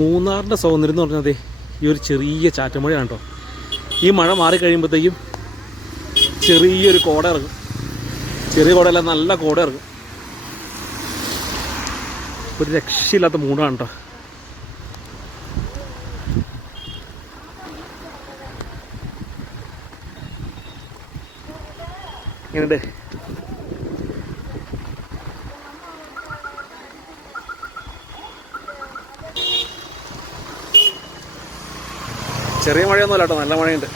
മൂന്നാറിന്റെ സൗന്ദര്യം എന്ന് പറഞ്ഞത് ഈ ഒരു ചെറിയ ചാറ്റമഴയാണ് കേട്ടോ ഈ മഴ മാറി കഴിയുമ്പോഴത്തേക്കും ചെറിയൊരു കോട ഇറങ്ങും. ചെറിയ കോടയല്ല നല്ല കോട ഇറങ്ങും. ഒരു രക്ഷയില്ലാത്ത മൂടാണ് കേട്ടോ ഇങ്ങനെയുണ്ട് ചെറിയ മഴയൊന്നുമല്ല കേട്ടോ നല്ല മഴയുണ്ട്